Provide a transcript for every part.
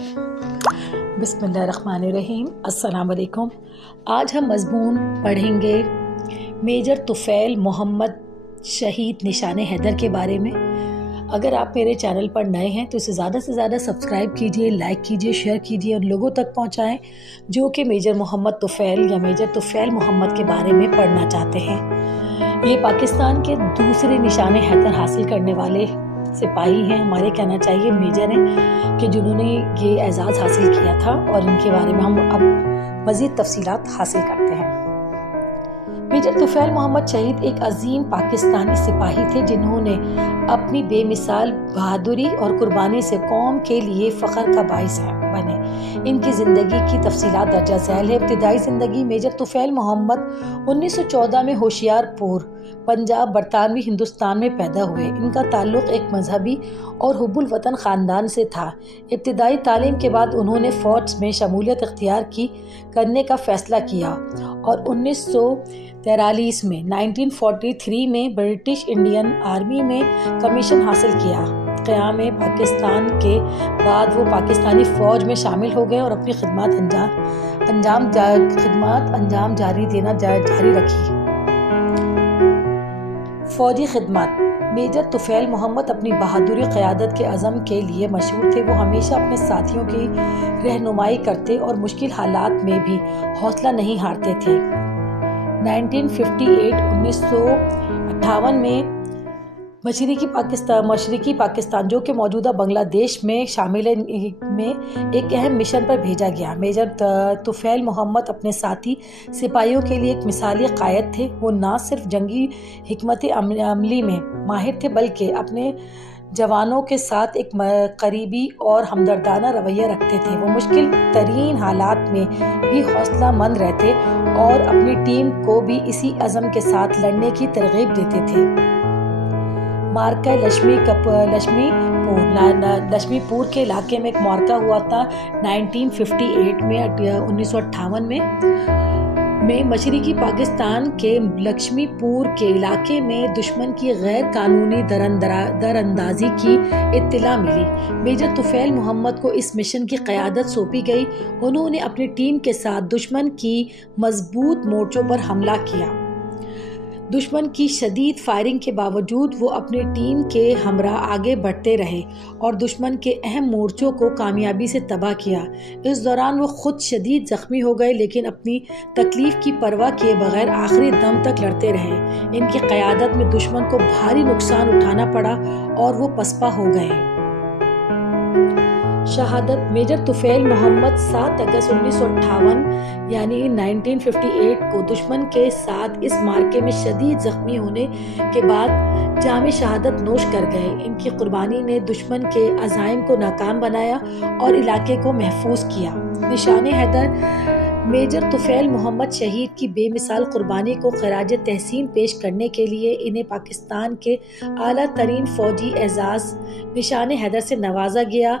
बिस्मिल्लाहिर्रहमानिर्रहीम। अस्सलाम वालेकुम। आज हम मज़मून पढ़ेंगे मेजर तुफ़ैल मोहम्मद शहीद निशान हैदर के बारे में। अगर आप मेरे चैनल पर नए हैं तो इसे ज़्यादा से ज़्यादा सब्सक्राइब कीजिए, लाइक कीजिए, शेयर कीजिए और लोगों तक पहुंचाएं जो कि मेजर मोहम्मद तुफ़ैल या मेजर तुफ़ैल मोहम्मद के बारे में पढ़ना चाहते हैं। ये पाकिस्तान के दूसरे निशान हैदर हासिल करने वाले सिपाही हैं, हमारे कहना चाहिए मेजर हैं, कि जिन्होंने ये एजाज़ हासिल किया था और इनके बारे में हम अब मज़ीद तफसीलात हासिल करते हैं। मेजर तुफ़ैल मोहम्मद शहीद एक अजीम पाकिस्तानी सिपाही थे जिन्होंने अपनी बेमिसाल बहादुरी और कुर्बानी से कौम के लिए फ़ख्र का बाइस बने। इनकी ज़िंदगी की तफसीलात दर्जा झैल है। इब्तिदाई ज़िंदगी मेजर तुफ़ैल मोहम्मद 1914 में होशियारपुर पंजाब बरतानवी हिंदुस्तान में पैदा हुए। इनका ताल्लुक़ एक मजहबी और हुब्बुल वतन ख़ानदान से था। इब्तिदाई तालीम के बाद उन्होंने फ़ौज में शमूलियत इख्तियार करने का फ़ैसला किया और 1943 में 1943 में ब्रिटिश इंडियन आर्मी में कमीशन हासिल किया। क़याम पाकिस्तान के बाद वो पाकिस्तानी फ़ौज में शामिल हो गए और अपनी खिदमत अंजाम जारी रखी। फ़ौजी खिदमत मेजर तुफ़ैल मोहम्मद अपनी बहादुरी क़यादत के अज़म के लिए मशहूर थे। वो हमेशा अपने साथियों की रहनुमाई करते और मुश्किल हालात में भी हौसला नहीं हारते थे। 1958 में मशरक़ी पाकिस्तान जो कि मौजूदा बांग्लादेश में शामिल है में एक अहम मिशन पर भेजा गया। मेजर तुफ़ैल मोहम्मद अपने साथी सिपाहियों के लिए एक मिसाली क़ायद थे। वो न सिर्फ जंगी हिकमत अमली में माहिर थे बल्कि अपने जवानों के साथ एक करीबी और हमदर्दाना रवैया रखते थे। वो मुश्किल तरीन हालात में भी हौसला मंद रहते और अपनी टीम को भी इसी अज़म के साथ लड़ने की तरग़ीब देते थे। मार्का लक्ष्मीपुर के इलाके में एक मार्का हुआ था 1958 में 1958 में मशरक़ी पाकिस्तान के लक्ष्मीपुर के इलाके में दुश्मन की गैर कानूनी दरअंदाजी की इत्तला मिली। मेजर तुफ़ैल मोहम्मद को इस मिशन की क़यादत सौंपी गई। उन्होंने अपनी टीम के साथ दुश्मन की मजबूत मोर्चों पर हमला किया। दुश्मन की शदीद फायरिंग के बावजूद वो अपनी टीम के हमरा आगे बढ़ते रहे और दुश्मन के अहम मोर्चों को कामयाबी से तबाह किया। इस दौरान वो खुद शदीद ज़ख्मी हो गए लेकिन अपनी तकलीफ़ की परवाह किए बगैर आखिरी दम तक लड़ते रहे। इनकी क़यादत में दुश्मन को भारी नुकसान उठाना पड़ा और वो पसपा हो गए। शहादत मेजर तुफ़ैल मोहम्मद 7 अगस्त 1958 यानी 1958 को दुश्मन के साथ इस मार्के में शदीद ज़ख्मी होने के बाद जामे शहादत नोश कर गए। इनकी कुर्बानी ने दुश्मन के अज़ाइम को नाकाम बनाया और इलाके को महफूज किया। निशान हैदर मेजर तुफ़ैल मोहम्मद शहीद की बेमिसाल कुर्बानी को ख़राज तहसीन पेश करने के लिए इन्हें पाकिस्तान के आला तरीन फ़ौजी एजाज़ निशान हैदर से नवाजा गया।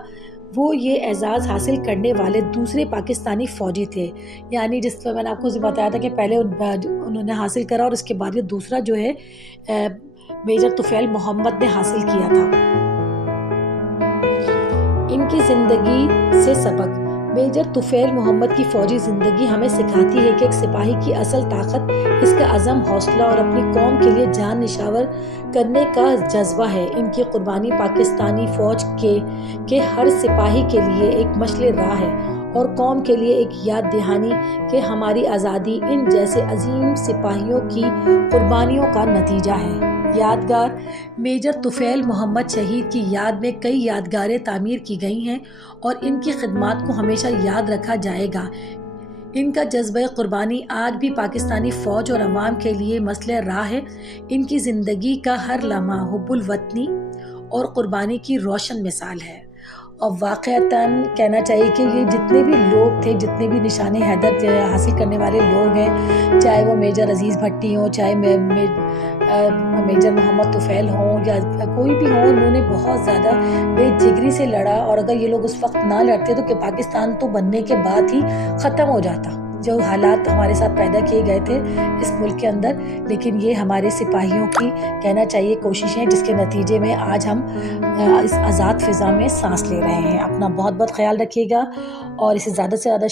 वो ये एजाज़ हासिल करने वाले दूसरे पाकिस्तानी फ़ौजी थे, यानी जिस पर मैंने आपको बताया था कि पहले उन्होंने हासिल करा और उसके बाद ये दूसरा जो है मेजर तुफ़ैल मोहम्मद ने हासिल किया था। इनकी ज़िंदगी से सबक मेजर तुफ़ैल मोहम्मद की फ़ौजी ज़िंदगी हमें सिखाती है कि एक सिपाही की असल ताकत इसका अज़म, हौसला और अपनी कौम के लिए जान निछावर करने का जज्बा है। इनकी कुर्बानी पाकिस्तानी फ़ौज के हर सिपाही के लिए एक मशअल राह है और कौम के लिए एक याद दहानी कि हमारी आज़ादी इन जैसे अजीम सिपाहियों की कुर्बानियों का नतीजा है। यादगार मेजर तुफ़ैल मोहम्मद शहीद की याद में कई यादगारें तामीर की गई हैं और इनकी खिदमत को हमेशा याद रखा जाएगा। इनका जज्बा कुर्बानी आज भी पाकिस्तानी फ़ौज और अवाम के लिए मसले राह है। इनकी ज़िंदगी का हर लम्हा हुब्बुल वतनी और कुर्बानी की रोशन मिसाल है। और वाक़अतन कहना चाहिए कि ये जितने भी लोग थे, जितने भी निशान हैदर हासिल करने वाले लोग हैं, चाहे वो मेजर अजीज़ भट्टी हों, चाहे मेजर मोहम्मद तुफ़ैल हों या कोई भी हो, उन्होंने बहुत ज़्यादा बेजिगरी से लड़ा। और अगर ये लोग उस वक्त ना लड़ते तो कि पाकिस्तान तो बनने के बाद ही ख़त्म हो जाता। جو حالات ہمارے ساتھ پیدا کیے گئے تھے اس ملک کے اندر، لیکن یہ ہمارے سپاہیوں کی کہنا چاہیے کوششیں، جس کے نتیجے میں آج ہم اس آزاد فضا میں سانس لے رہے ہیں۔ اپنا بہت بہت خیال رکھیے گا اور اسے زیادہ سے زیادہ